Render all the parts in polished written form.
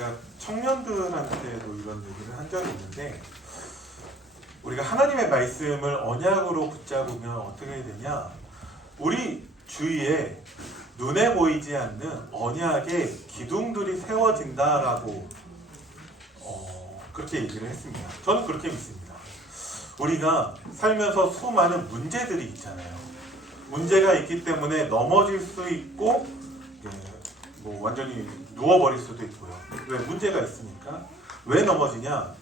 제가 청년들한테도 이런 얘기를 한 적이 있는데, 우리가 하나님의 말씀을 언약으로 붙잡으면 어떻게 되냐, 우리 주위에 눈에 보이지 않는 언약의 기둥들이 세워진다라고 그렇게 얘기를 했습니다. 저는 그렇게 믿습니다. 우리가 살면서 수많은 문제들이 있잖아요. 문제가 있기 때문에 넘어질 수 있고 뭐 완전히 누워버릴 수도 있고요. 왜? 문제가 있으니까. 왜 넘어지냐?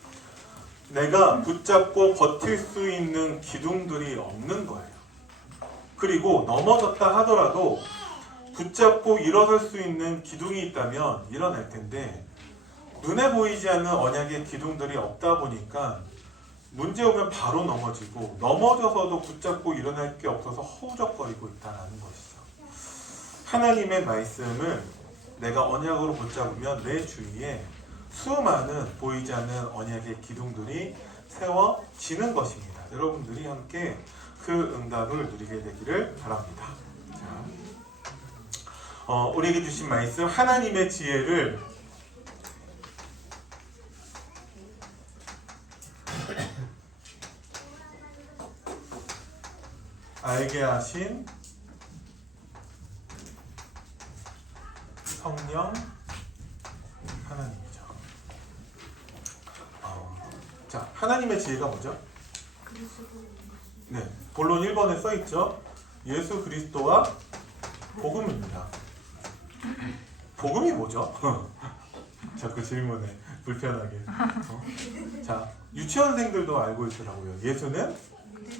내가 붙잡고 버틸 수 있는 기둥들이 없는 거예요. 그리고 넘어졌다 하더라도 붙잡고 일어설 수 있는 기둥이 있다면 일어날 텐데, 눈에 보이지 않는 언약의 기둥들이 없다 보니까 문제 오면 바로 넘어지고, 넘어져서도 붙잡고 일어날 게 없어서 허우적거리고 있다는 것이죠. 하나님의 말씀을 내가 언약으로 붙잡으면 내 주위에 수많은 보이지 않는 언약의 기둥들이 세워지는 것입니다. 여러분들이 함께 그 응답을 누리게 되기를 바랍니다. 자, 우리에게 주신 말씀, 하나님의 지혜를 알게 하신 성령 하나님이죠. 자, 하나님의 지혜가 뭐죠? 네, 본론 1번에 써있죠. 예수 그리스도와 복음입니다. 복음이 뭐죠? 자꾸 질문에 불편하게. 자, 유치원생들도 알고 있더라고요. 예수는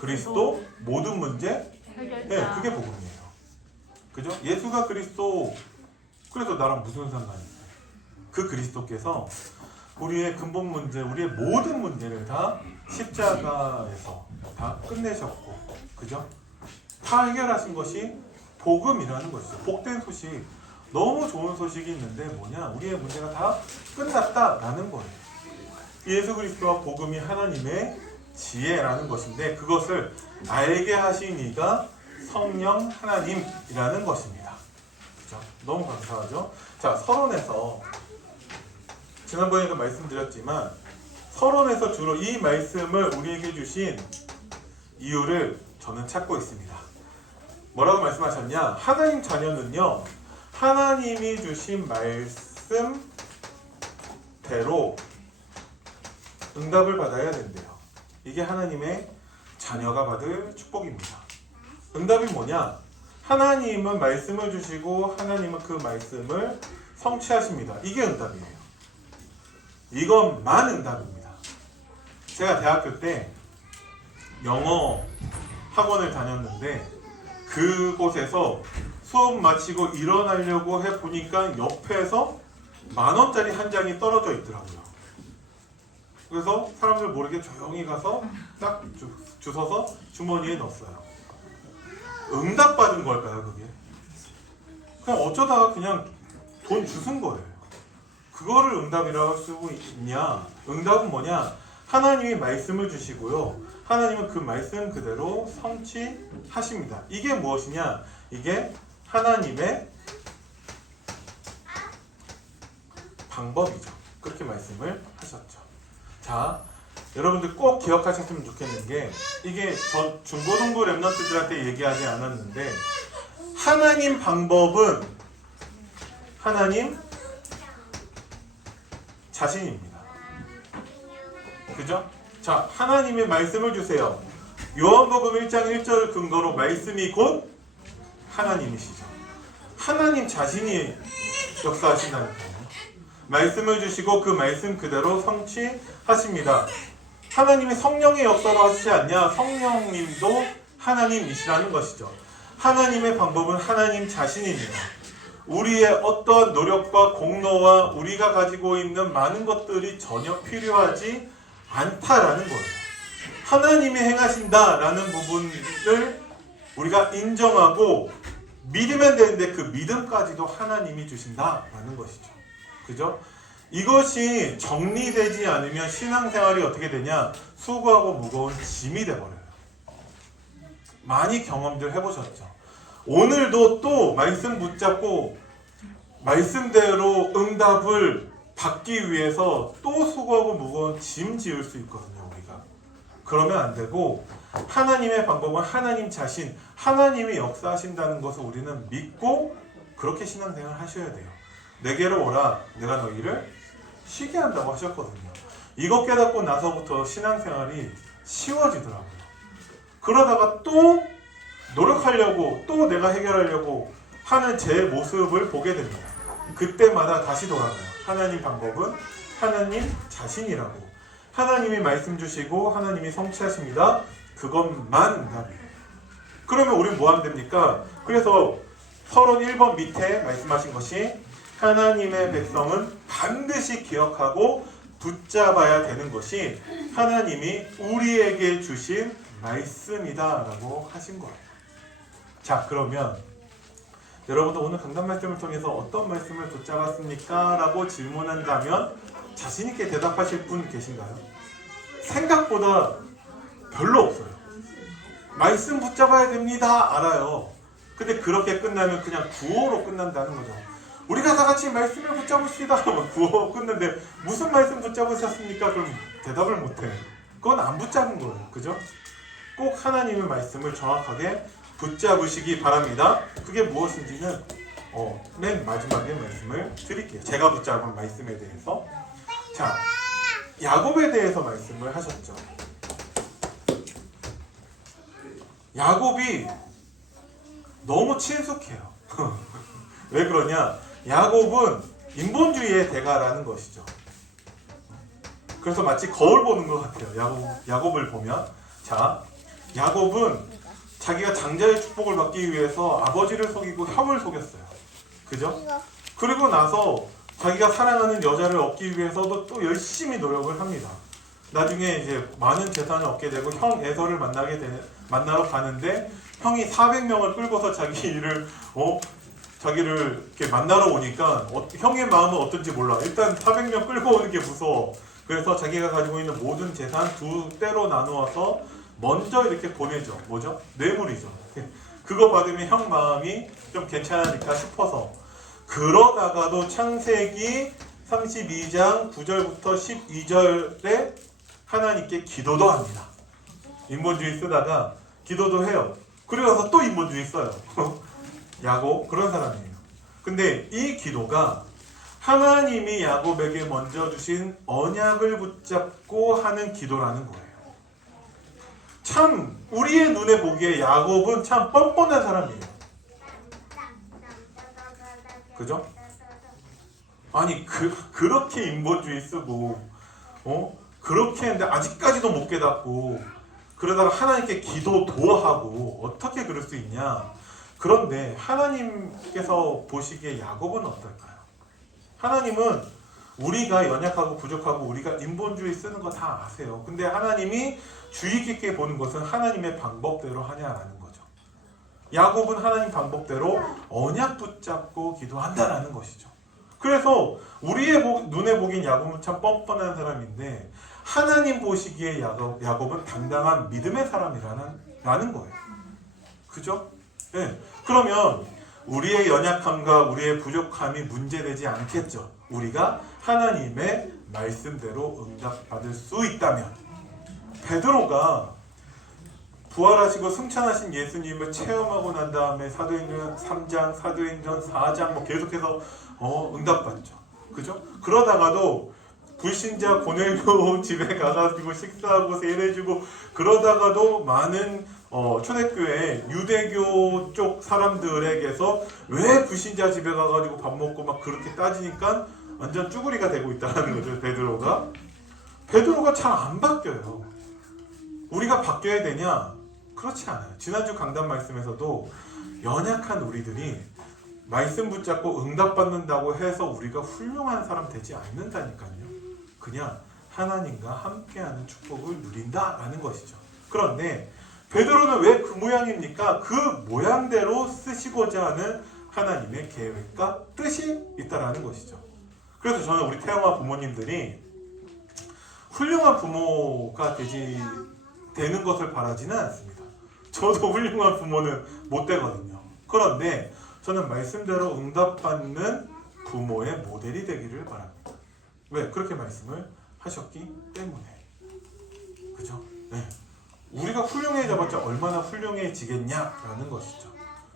그리스도, 모든 문제 네, 그게 복음이에요. 그죠? 예수가 그리스도, 그래서 나랑 무슨 상관이 있어요? 그 그리스도께서 우리의 근본 문제, 우리의 모든 문제를 다 십자가에서 다 끝내셨고, 그죠? 다 해결하신 것이 복음이라는 것이죠. 복된 소식, 너무 좋은 소식이 있는데 뭐냐? 우리의 문제가 다 끝났다라는 거예요. 예수 그리스도와 복음이 하나님의 지혜라는 것인데, 그것을 알게 하신 이가 성령 하나님이라는 것입니다. 그죠? 너무 감사하죠? 자, 서론에서 지난번에도 말씀드렸지만, 서론에서 주로 이 말씀을 우리에게 주신 이유를 저는 찾고 있습니다. 뭐라고 말씀하셨냐? 하나님 자녀는요, 하나님이 주신 말씀대로 응답을 받아야 된대요. 이게 하나님의 자녀가 받을 축복입니다. 응답이 뭐냐? 하나님은 말씀을 주시고 하나님은 그 말씀을 성취하십니다. 이게 응답이에요. 이것만 응답입니다. 제가 대학교 때 영어 학원을 다녔는데, 그곳에서 수업 마치고 일어나려고 해보니까 옆에서 10,000원짜리 한 장이 떨어져 있더라고요. 그래서 사람들 모르게 조용히 가서 딱 주워서 주머니에 넣었어요. 응답받은 걸까요, 그게? 그냥 어쩌다가 그냥 돈 주순 거예요. 그거를 응답이라고 할 수 있냐? 응답은 뭐냐? 하나님이 말씀을 주시고요, 하나님은 그 말씀 그대로 성취하십니다. 이게 무엇이냐? 이게 하나님의 방법이죠. 그렇게 말씀을 하셨죠. 자, 여러분들 꼭 기억하셨으면 좋겠는 게, 이게 전 중고등부 랩런트들한테 얘기하지 않았는데, 하나님 방법은 하나님 자신입니다. 그죠? 자, 하나님의 말씀을 주세요. 요한복음 1장 1절 근거로 말씀이 곧 하나님이시죠. 하나님 자신이 역사하신다니까요. 말씀을 주시고 그 말씀 그대로 성취하십니다. 하나님이 성령의 역사로 하시지 않냐? 성령님도 하나님이시라는 것이죠. 하나님의 방법은 하나님 자신입니다. 우리의 어떠한 노력과 공로와 우리가 가지고 있는 많은 것들이 전혀 필요하지 않다라는 거예요. 하나님이 행하신다라는 부분을 우리가 인정하고 믿으면 되는데, 그 믿음까지도 하나님이 주신다라는 것이죠. 그죠? 이것이 정리되지 않으면 신앙생활이 어떻게 되냐? 수고하고 무거운 짐이 돼버려요. 많이 경험들 해보셨죠? 오늘도 또 말씀 붙잡고 말씀대로 응답을 받기 위해서 또 수고하고 무거운 짐 지을 수 있거든요, 우리가. 그러면 안 되고 하나님의 방법은 하나님 자신, 하나님이 역사하신다는 것을 우리는 믿고 그렇게 신앙생활을 하셔야 돼요. 내게로 오라, 내가 너희를 쉬게 한다고 하셨거든요. 이것 깨닫고 나서부터 신앙생활이 쉬워지더라고요. 그러다가 또 노력하려고, 또 내가 해결하려고 하는 제 모습을 보게 됩니다. 그때마다 다시 돌아가요. 하나님 방법은 하나님 자신이라고. 하나님이 말씀 주시고 하나님이 성취하십니다. 그것만 응답이에요. 그러면 우린 뭐 하면 됩니까? 그래서 서론 1번 밑에 말씀하신 것이 하나님의 백성은 반드시 기억하고 붙잡아야 되는 것이 하나님이 우리에게 주신 말씀이다 라고 하신 거예요. 자, 그러면 여러분도 오늘 강단 말씀을 통해서 어떤 말씀을 붙잡았습니까? 라고 질문한다면 자신 있게 대답하실 분 계신가요? 생각보다 별로 없어요. 말씀 붙잡아야 됩니다. 알아요. 근데 그렇게 끝나면 그냥 구호로 끝난다는 거죠. 우리가 다 같이 말씀을 붙잡읍시다. 구호 끝는데 무슨 말씀 붙잡으셨습니까? 그럼 대답을 못해. 그건 안 붙잡은 거예요. 그죠? 꼭 하나님의 말씀을 정확하게 붙잡으시기 바랍니다. 그게 무엇인지는 맨 마지막에 말씀을 드릴게요. 제가 붙잡은 말씀에 대해서. 자, 야곱에 대해서 말씀을 하셨죠. 야곱이 너무 친숙해요. 왜 그러냐? 야곱은 인본주의의 대가라는 것이죠. 그래서 마치 거울 보는 것 같아요. 야곱을 보면. 자, 야곱은 자기가 장자의 축복을 받기 위해서 아버지를 속이고 형을 속였어요. 그죠? 그리고 나서 자기가 사랑하는 여자를 얻기 위해서도 또 열심히 노력을 합니다. 나중에 이제 많은 재산을 얻게 되고 형 에서를 만나러 가는데 형이 400명을 끌고서 자기를 이렇게 만나러 오니까 형의 마음은 어떤지 몰라. 일단 400명 끌고 오는 게 무서워. 그래서 자기가 가지고 있는 모든 재산 두 때로 나누어서 먼저 이렇게 보내죠. 뭐죠? 뇌물이죠. 그거 받으면 형 마음이 좀 괜찮으니까 싶어서. 그러다가도 창세기 32장 9절부터 12절에 하나님께 기도도 합니다. 인본주의 쓰다가 기도도 해요. 그리고 나서 또 인본주의 써요. 야곱 그런 사람이에요. 근데 이 기도가 하나님이 야곱에게 먼저 주신 언약을 붙잡고 하는 기도라는 거예요. 참 우리의 눈에 보기에 야곱은 참 뻔뻔한 사람이에요. 그죠? 아니 그렇게 인본주의 쓰고 그렇게 했는데 아직까지도 못 깨닫고 그러다가 하나님께 기도도 하고 어떻게 그럴 수 있냐? 그런데 하나님께서 보시기에 야곱은 어떨까요? 하나님은 우리가 연약하고 부족하고 우리가 인본주의 쓰는 거 다 아세요. 근데 하나님이 주의 깊게 보는 것은 하나님의 방법대로 하냐라는 거죠. 야곱은 하나님 방법대로 언약 붙잡고 기도한다라는 것이죠. 그래서 우리의 눈에 보긴 야곱은 참 뻔뻔한 사람인데 하나님 보시기에 야곱은 당당한 믿음의 사람이라는 거예요. 그죠? 네. 그러면 우리의 연약함과 우리의 부족함이 문제되지 않겠죠. 우리가 하나님의 말씀대로 응답받을 수 있다면. 베드로가 부활하시고 승천하신 예수님을 체험하고 난 다음에 사도행전 3장, 사도행전 4장 계속해서 응답받죠. 그죠? 그러다가도 불신자 고넬료 집에 가가지고 식사하고 세례주고 그러다가도 많은 초대교회 유대교 쪽 사람들에게서 왜 불신자 집에 가가지고 밥 먹고 막 그렇게 따지니까 완전 쭈구리가 되고 있다는 거죠. 베드로가 잘 안 바뀌어요. 우리가 바뀌어야 되냐? 그렇지 않아요. 지난주 강단 말씀에서도 연약한 우리들이 말씀 붙잡고 응답받는다고 해서 우리가 훌륭한 사람 되지 않는다니까요. 그냥 하나님과 함께하는 축복을 누린다라는 것이죠. 그런데 베드로는 왜 그 모양입니까? 그 모양대로 쓰시고자 하는 하나님의 계획과 뜻이 있다라는 것이죠. 그래서 저는 우리 태영아 부모님들이 훌륭한 부모가 되는 것을 바라지는 않습니다. 저도 훌륭한 부모는 못 되거든요. 그런데 저는 말씀대로 응답받는 부모의 모델이 되기를 바랍니다. 왜? 그렇게 말씀을 하셨기 때문에. 그죠? 네. 우리가 훌륭해져봤자 얼마나 훌륭해지겠냐라는 것이죠.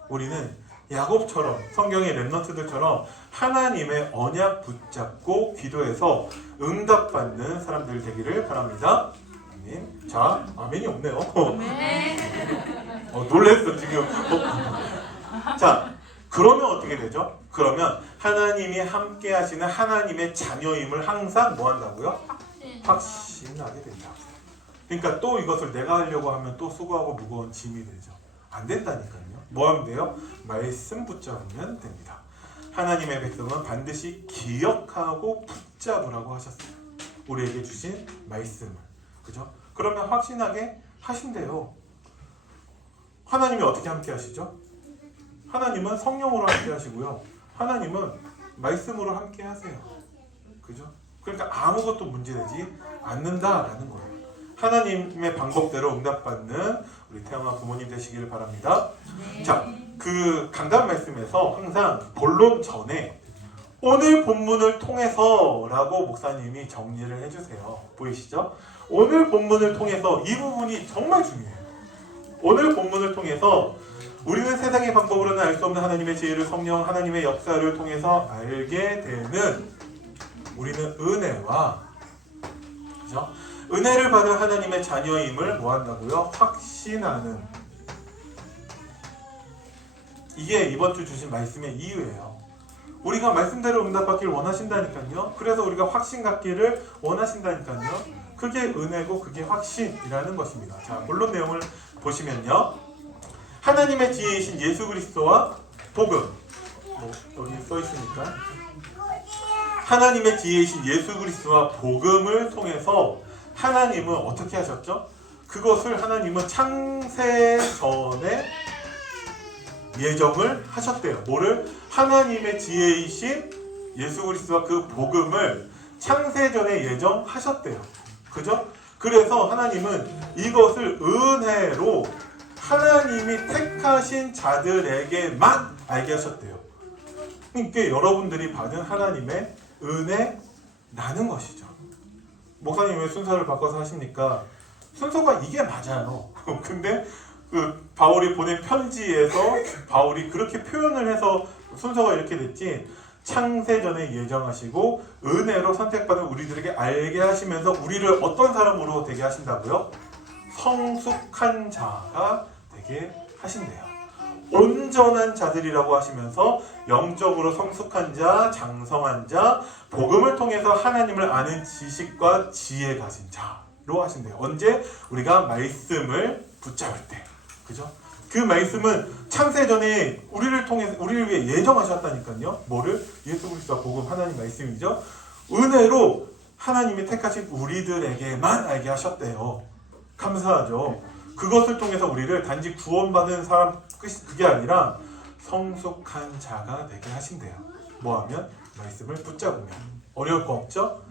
우리는 야곱처럼, 성경의 렘넌트들처럼 하나님의 언약 붙잡고 기도해서 응답받는 사람들 되기를 바랍니다. 아멘. 자, 아멘이 없네요. 놀랬어 지금. 자, 그러면 어떻게 되죠? 그러면 하나님이 함께 하시는 하나님의 자녀임을 항상 뭐 한다고요? 확신하게 된다. 그러니까 또 이것을 내가 하려고 하면 또 수고하고 무거운 짐이 되죠. 안 된다니까요. 뭐 하면 돼요? 말씀 붙잡으면 됩니다. 하나님의 백성은 반드시 기억하고 붙잡으라고 하셨어요. 우리에게 주신 말씀을. 그죠? 그러면 확신하게 하신대요. 하나님이 어떻게 함께 하시죠? 하나님은 성령으로 함께 하시고요. 하나님은 말씀으로 함께 하세요. 그죠? 그러니까 아무것도 문제되지 않는다라는 거예요. 하나님의 방법대로 응답받는 우리 태영아 부모님 되시기를 바랍니다. 네. 자, 그 강단 말씀에서 항상 본론 전에 오늘 본문을 통해서 라고 목사님이 정리를 해주세요. 보이시죠? 오늘 본문을 통해서 이 부분이 정말 중요해요. 오늘 본문을 통해서 우리는 세상의 방법으로는 알 수 없는 하나님의 지혜를 성령 하나님의 역사를 통해서 알게 되는 우리는 은혜와 그죠? 은혜를 받은 하나님의 자녀임을 뭐 한다고요? 확신하는. 이게 이번 주 주신 말씀의 이유예요. 우리가 말씀대로 응답받기를 원하신다니까요. 그래서 우리가 확신 갖기를 원하신다니까요. 그게 은혜고 그게 확신이라는 것입니다. 자, 본론 내용을 보시면요. 하나님의 지혜이신 예수 그리스도와 복음. 여기 써 있으니까. 하나님의 지혜이신 예수 그리스도와 복음을 통해서 하나님은 어떻게 하셨죠? 그것을 하나님은 창세 전에 예정을 하셨대요. 뭐를? 하나님의 지혜이신 예수 그리스도와 그 복음을 창세 전에 예정하셨대요. 그죠? 그래서 하나님은 이것을 은혜로 하나님이 택하신 자들에게만 알게 하셨대요. 그러니까 여러분들이 받은 하나님의 은혜라는 것이죠. 목사님 왜 순서를 바꿔서 하십니까? 순서가 이게 맞아요. 근데 그 바울이 보낸 편지에서 바울이 그렇게 표현을 해서 순서가 이렇게 됐지, 창세전에 예정하시고 은혜로 선택받은 우리들에게 알게 하시면서 우리를 어떤 사람으로 되게 하신다고요? 성숙한 자가 되게 하신대요. 온전한 자들이라고 하시면서 영적으로 성숙한 자, 장성한 자, 복음을 통해서 하나님을 아는 지식과 지혜 가진 자로 하신대요. 언제? 우리가 말씀을 붙잡을 때. 그죠? 그 말씀은 창세전에 우리를 통해서 우리를 위해 예정하셨다니까요. 뭐를? 예수 그리스도와 복음 하나님 말씀이죠. 은혜로 하나님이 택하신 우리들에게만 알게 하셨대요. 감사하죠. 그것을 통해서 우리를 단지 구원받은 사람 그게 아니라 성숙한 자가 되게 하신대요. 뭐하면? 말씀을 붙잡으면. 어려울 거 없죠?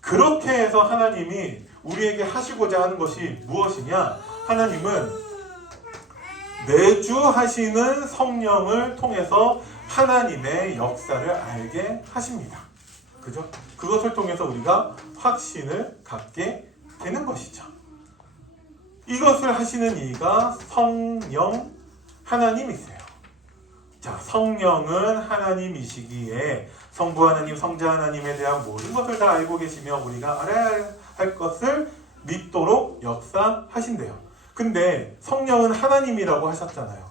그렇게 해서 하나님이 우리에게 하시고자 하는 것이 무엇이냐? 하나님은 매주 하시는 성령을 통해서 하나님의 역사를 알게 하십니다. 그죠? 그것을 통해서 우리가 확신을 갖게 되는 것이죠. 이것을 하시는 이가 성령 하나님이세요. 자, 성령은 하나님이시기에 성부 하나님, 성자 하나님에 대한 모든 것을 다 알고 계시며 우리가 알아야 할 것을 믿도록 역사하신대요. 근데 성령은 하나님이라고 하셨잖아요.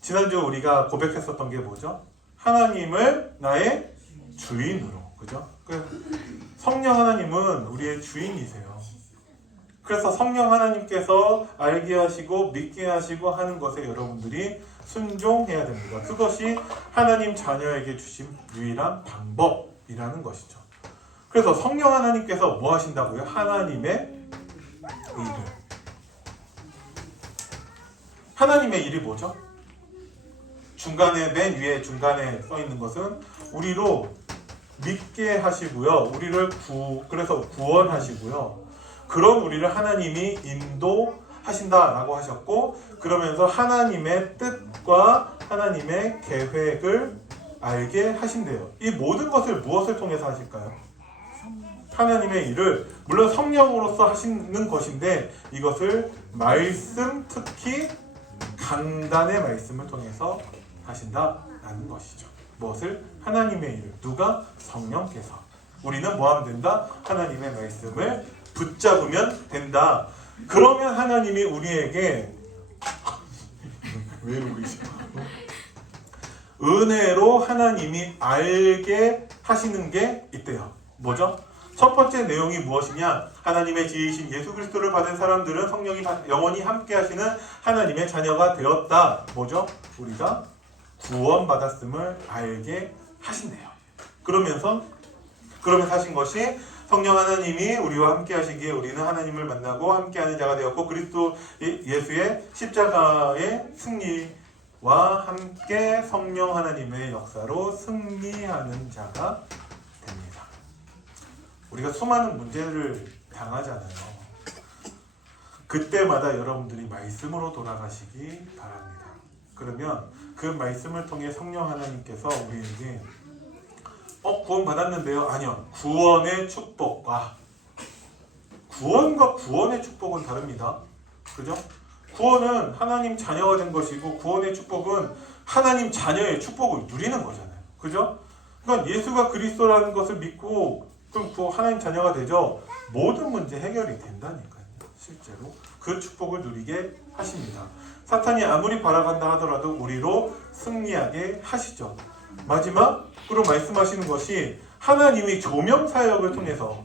지난주 우리가 고백했었던 게 뭐죠? 하나님을 나의 주인으로. 그죠? 성령 하나님은 우리의 주인이세요. 그래서 성령 하나님께서 알게 하시고 믿게 하시고 하는 것에 여러분들이 순종해야 됩니다. 그것이 하나님 자녀에게 주신 유일한 방법이라는 것이죠. 그래서 성령 하나님께서 뭐 하신다고요? 하나님의 일을. 하나님의 일이 뭐죠? 중간에 맨 위에 중간에 써 있는 것은 우리로 믿게 하시고요. 우리를 그래서 구원하시고요. 그럼 우리를 하나님이 인도하신다라고 하셨고, 그러면서 하나님의 뜻과 하나님의 계획을 알게 하신대요. 이 모든 것을 무엇을 통해서 하실까요? 하나님의 일을 물론 성령으로서 하시는 것인데 이것을 말씀, 특히 강단의 말씀을 통해서 하신다라는 것이죠. 무엇을? 하나님의 일을. 누가? 성령께서. 우리는 뭐 하면 된다? 하나님의 말씀을 붙잡으면 된다. 그러면 하나님이 우리에게 왜 이러고 계셔? 은혜로 하나님이 알게 하시는 게 있대요. 뭐죠? 첫 번째 내용이 무엇이냐? 하나님의 지혜이신 예수 그리스도를 받은 사람들은 성령이 영원히 함께 하시는 하나님의 자녀가 되었다. 뭐죠? 우리가 구원받았음을 알게 하신대요. 그러면서 하신 것이 성령 하나님이 우리와 함께 하시기에 우리는 하나님을 만나고 함께하는 자가 되었고 그리스도 예수의 십자가의 승리와 함께 성령 하나님의 역사로 승리하는 자가 됩니다. 우리가 수많은 문제를 당하잖아요. 그때마다 여러분들이 말씀으로 돌아가시기 바랍니다. 그러면 그 말씀을 통해 성령 하나님께서 우리에게 구원 받았는데요? 아니요. 구원의 축복과 구원의 축복은 다릅니다. 그죠? 구원은 하나님 자녀가 된 것이고 구원의 축복은 하나님 자녀의 축복을 누리는 거잖아요. 그죠? 그러니까 예수가 그리스도라는 것을 믿고 그럼 하나님 자녀가 되죠. 모든 문제 해결이 된다니까요. 실제로 그 축복을 누리게 하십니다. 사탄이 아무리 바라간다 하더라도 우리로 승리하게 하시죠. 마지막으로 말씀하시는 것이 하나님이 조명 사역을 통해서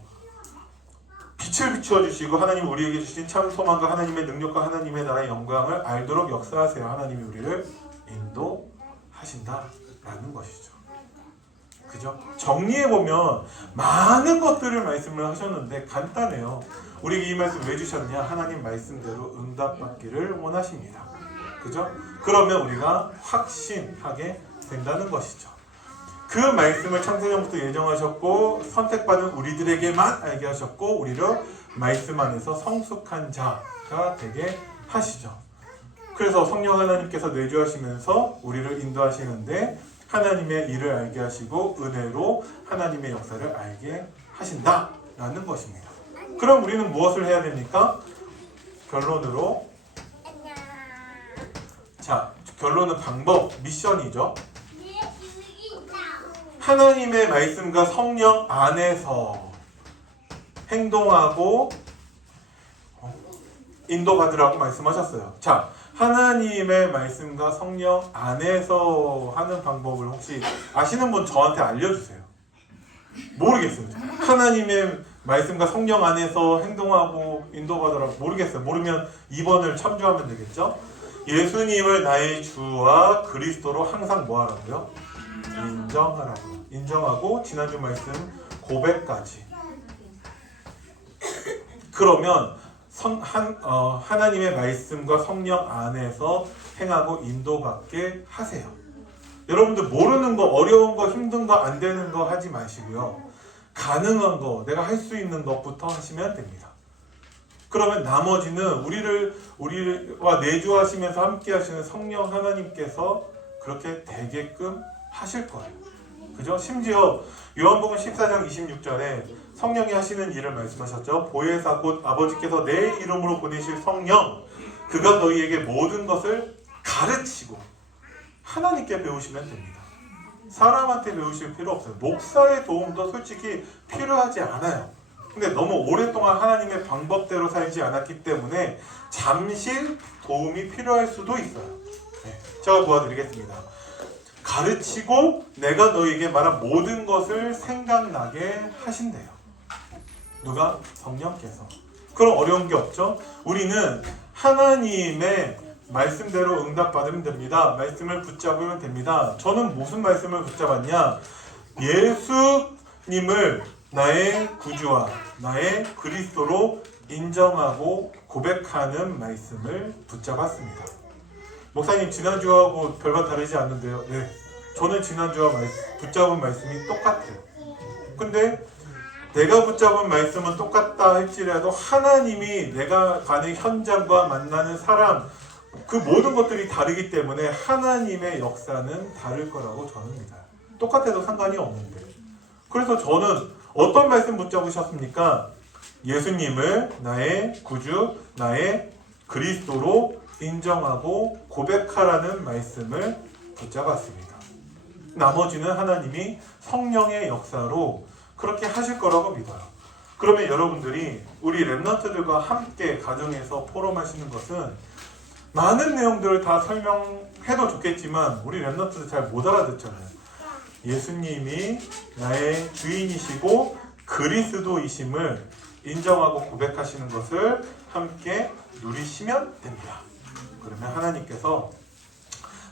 빛을 비추어 주시고 하나님 우리에게 주신 참 소망과 하나님의 능력과 하나님의 나라의 영광을 알도록 역사하세요. 하나님이 우리를 인도하신다라는 것이죠. 그죠? 정리해보면 많은 것들을 말씀을 하셨는데 간단해요. 우리에게 이 말씀 왜 주셨냐? 하나님 말씀대로 응답받기를 원하십니다. 그죠? 그러면 우리가 확신하게 된다는 것이죠. 그 말씀을 창세전부터 예정하셨고 선택받은 우리들에게만 알게 하셨고 우리를 말씀 안에서 성숙한 자가 되게 하시죠. 그래서 성령 하나님께서 내주하시면서 우리를 인도하시는데 하나님의 일을 알게 하시고 은혜로 하나님의 역사를 알게 하신다라는 것입니다. 그럼 우리는 무엇을 해야 됩니까? 결론은 방법, 미션이죠. 하나님의 말씀과 성령 안에서 행동하고 인도받으라고 말씀하셨어요. 자, 하나님의 말씀과 성령 안에서 하는 방법을 혹시 아시는 분 저한테 알려주세요. 모르겠어요. 하나님의 말씀과 성령 안에서 행동하고 인도받으라고 모르겠어요. 모르면 2번을 참조하면 되겠죠. 예수님을 나의 주와 그리스도로 항상 뭐 하라고요? 인정하라고요. 인정하고 지난주 말씀 고백까지. 그러면 하나님의 말씀과 성령 안에서 행하고 인도받게 하세요. 여러분들 모르는 거, 어려운 거, 힘든 거, 안 되는 거 하지 마시고요. 가능한 거, 내가 할 수 있는 것부터 하시면 됩니다. 그러면 나머지는 우리와 내주하시면서 함께 하시는 성령 하나님께서 그렇게 되게끔 하실 거예요. 그죠? 심지어 요한복음 14장 26절에 성령이 하시는 일을 말씀하셨죠. 보혜사 곧 아버지께서 내 이름으로 보내실 성령, 그가 너희에게 모든 것을 가르치고 하나님께 배우시면 됩니다. 사람한테 배우실 필요 없어요. 목사의 도움도 솔직히 필요하지 않아요. 근데 너무 오랫동안 하나님의 방법대로 살지 않았기 때문에 잠시 도움이 필요할 수도 있어요. 제가 도와드리겠습니다. 가르치고 내가 너희에게 말한 모든 것을 생각나게 하신대요. 누가? 성령께서. 그럼 어려운 게 없죠? 우리는 하나님의 말씀대로 응답받으면 됩니다. 말씀을 붙잡으면 됩니다. 저는 무슨 말씀을 붙잡았냐? 예수님을 나의 구주와 나의 그리스도로 인정하고 고백하는 말씀을 붙잡았습니다. 목사님 지난주하고 별반 다르지 않는데요. 네, 저는 지난주와 붙잡은 말씀이 똑같아요. 근데 내가 붙잡은 말씀은 똑같다 할지라도 하나님이 내가 가는 현장과 만나는 사람 그 모든 것들이 다르기 때문에 하나님의 역사는 다를 거라고 저는 믿어요. 똑같아도 상관이 없는데. 그래서 저는 어떤 말씀 붙잡으셨습니까? 예수님을 나의 구주, 나의 그리스도로 인정하고 고백하라는 말씀을 붙잡았습니다. 나머지는 하나님이 성령의 역사로 그렇게 하실 거라고 믿어요. 그러면 여러분들이 우리 렘넌트들과 함께 가정에서 포럼하시는 것은 많은 내용들을 다 설명해도 좋겠지만 우리 렘넌트들 잘 못 알아듣잖아요. 예수님이 나의 주인이시고 그리스도이심을 인정하고 고백하시는 것을 함께 누리시면 됩니다. 그러면 하나님께서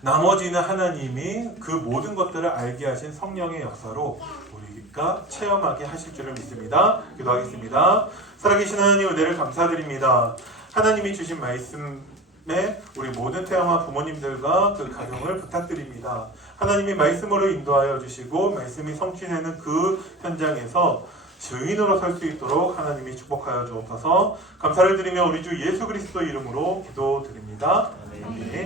나머지는 하나님이 그 모든 것들을 알게 하신 성령의 역사로 우리가 체험하게 하실 줄을 믿습니다. 기도하겠습니다. 살아계신 하나님 은혜를 감사드립니다. 하나님이 주신 말씀에 우리 모든 태영아 부모님들과 그 가정을 부탁드립니다. 하나님이 말씀으로 인도하여 주시고 말씀이 성취되는 그 현장에서 증인으로 설 수 있도록 하나님이 축복하여 주옵소서. 감사를 드리며 우리 주 예수 그리스도 이름으로 기도드립니다. 아멘.